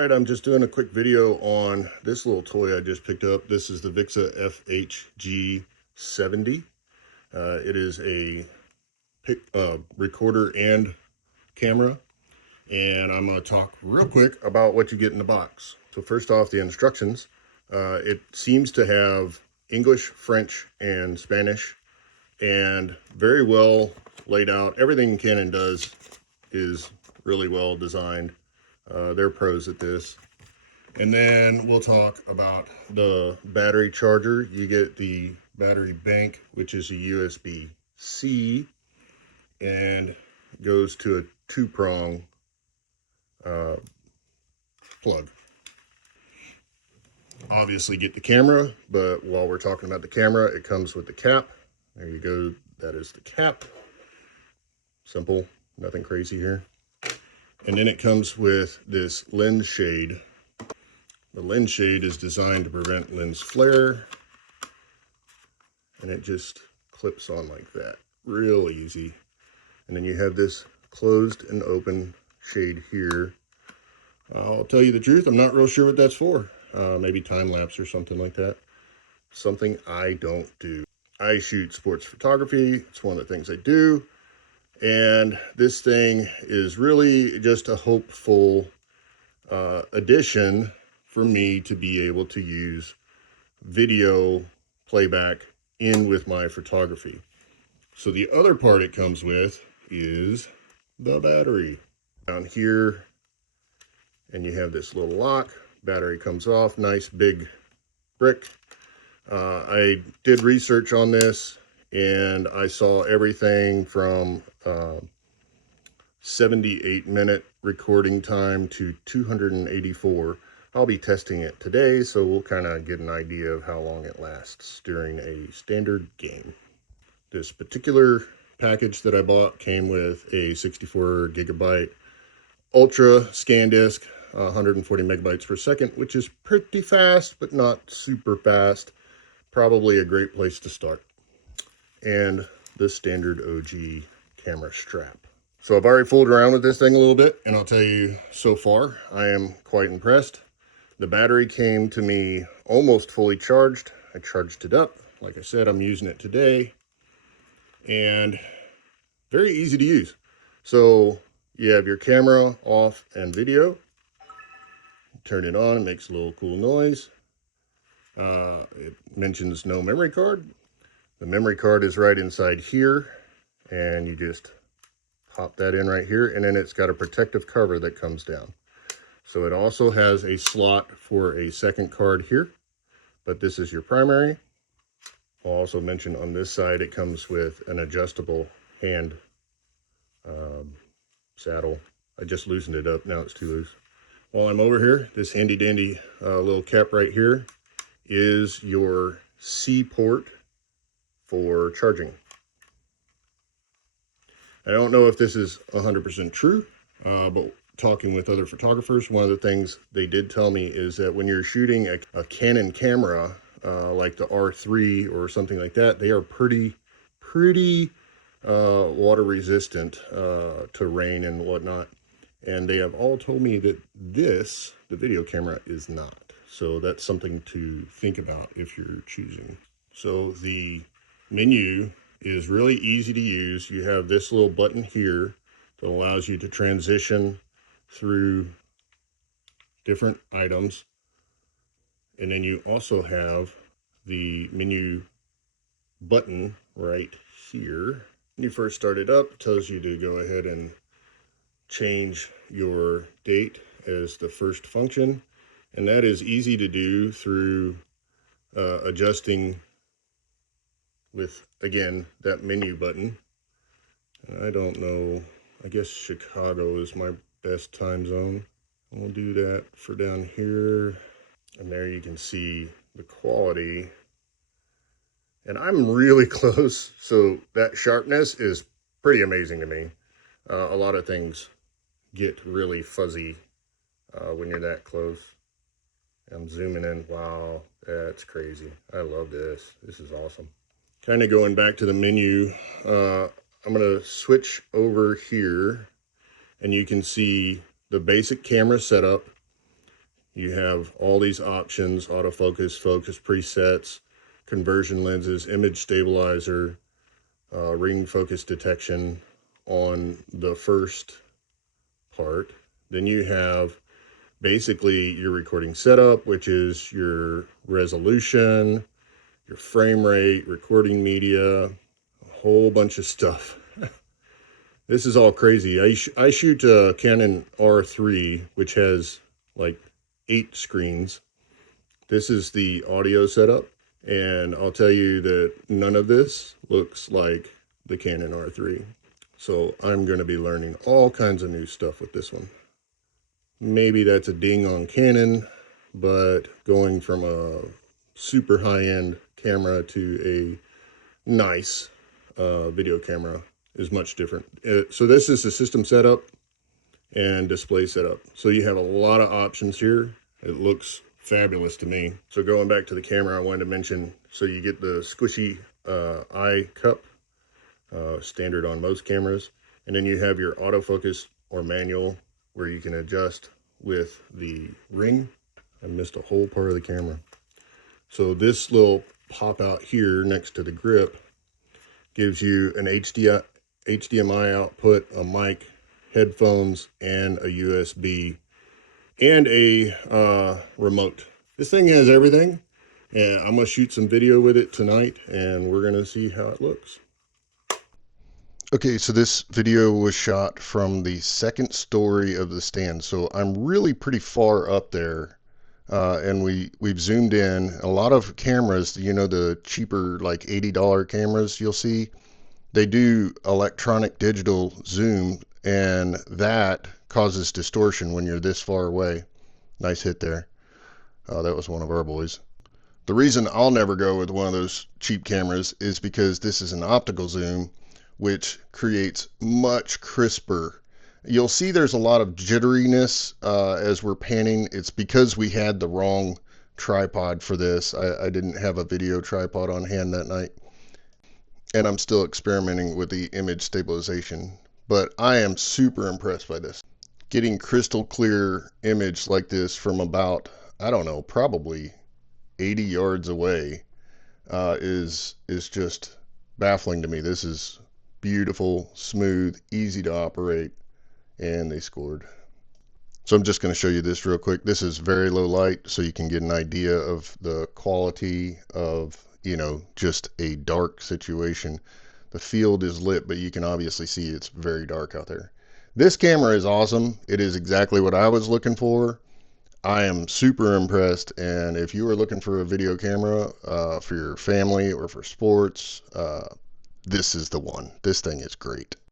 Alright, I'm just doing a quick video on this little toy I just picked up. This is the VIXIA HF G70. It is a recorder and camera, and I'm going to talk real quick about what you get in the box. So first off, the instructions. It seems to have English, French, and Spanish, and very well laid out. Everything Canon does is really well designed. They're pros at this. And then we'll talk about the battery charger. You get the battery bank, which is a USB-C, and goes to a two-prong plug. Obviously get the camera, but while we're talking about the camera, it comes with the cap. There you go, that is the cap. Simple, nothing crazy here. And then it comes with this lens shade. The lens shade is designed to prevent lens flare. And it just clips on like that. Real easy. And then you have this closed and open shade here. I'll tell you the truth, I'm not real sure what that's for. Maybe time lapse or something like that. Something I don't do. I shoot sports photography. It's one of the things I do. And this thing is really just a hopeful addition for me to be able to use video playback in with my photography. So the other part it comes with is the battery. Down here, and you have this little lock. Battery comes off, nice big brick. I did research on this, and I saw everything from 78-minute recording time to 284. I'll be testing it today, so we'll kind of get an idea of how long it lasts during a standard game. This particular package that I bought came with a 64 gigabyte ultra scan disk, 140 megabytes per second, which is pretty fast, but not super fast. Probably a great place to start. And the standard OG camera strap. So I've already fooled around with this thing a little bit, and I'll tell you, so far I am quite impressed. The battery came to me almost fully charged. I charged it up. Like I said, I'm using it today, and very easy to use. So you have your camera off and video. Turn it on, it makes a little cool noise. It mentions no memory card. The memory card is right inside here, and you just pop that in right here, and then it's got a protective cover that comes down. So it also has a slot for a second card here, but this is your primary. I'll also mention on this side it comes with an adjustable hand saddle. I just loosened it up, now it's too loose. While I'm over here, this handy dandy little cap right here is your C port for charging. I don't know if this is 100% true, but talking with other photographers, one of the things they did tell me is that when you're shooting a Canon camera, like the R3 or something like that, they are pretty water resistant to rain and whatnot. And they have all told me that this, the video camera, is not. So that's something to think about if you're choosing. So the menu is really easy to use. You have this little button here that allows you to transition through different items. And then you also have the menu button right here. When you first start it up, it tells you to go ahead and change your date as the first function. And that is easy to do through adjusting with, again, that menu button. I don't know, I guess Chicago is my best time zone. We'll do that for down here. And there you can see the quality. And I'm really close, so that sharpness is pretty amazing to me. A lot of things get really fuzzy when you're that close. I'm zooming in. Wow, that's crazy. I love this. This is awesome. Kind of going back to the menu, I'm going to switch over here, and you can see the basic camera setup. You have all these options: autofocus, focus presets, conversion lenses, image stabilizer, ring focus detection on the first part. Then you have basically your recording setup, which is your resolution, your frame rate, recording media, a whole bunch of stuff. This is all crazy. I shoot a Canon R3, which has like 8 screens. This is the audio setup, and I'll tell you that none of this looks like the Canon R3. So I'm going to be learning all kinds of new stuff with this one. Maybe that's a ding on Canon, but going from a super high-end camera to a nice video camera is much different. So this is the system setup and display setup. So you have a lot of options here. It looks fabulous to me. So going back to the camera, I wanted to mention, so you get the squishy eye cup, standard on most cameras. And then you have your autofocus or manual where you can adjust with the ring. I missed a whole part of the camera. So this little pop out here next to the grip gives you an HDMI output, a mic, headphones, and a USB, and a remote. This thing has everything, and I'm gonna shoot some video with it tonight, and we're gonna see how it looks. Okay, so this video was shot from the second story of the stand, so I'm really pretty far up there. And we've zoomed in. A lot of cameras, you know, the cheaper like $80 cameras you'll see, they do electronic digital zoom, and that causes distortion when you're this far away. Nice hit there. That was one of our boys. The reason I'll never go with one of those cheap cameras is because this is an optical zoom, which creates much crisper. You'll see there's a lot of jitteriness as we're panning. It's because we had the wrong tripod for this. I didn't have a video tripod on hand that night, and I'm still experimenting with the image stabilization, but I am super impressed by this. Getting crystal clear image like this from about, I don't know, probably 80 yards away is just baffling to me. This is beautiful, smooth, easy to operate, and they scored. So I'm just going to show you this real quick. This is very low light, so you can get an idea of the quality of, you know, just a dark situation. The field is lit, but you can obviously see it's very dark out there. This camera is awesome. It is exactly what I was looking for. I am super impressed, and if you are looking for a video camera for your family or for sports, this is the one. This thing is great.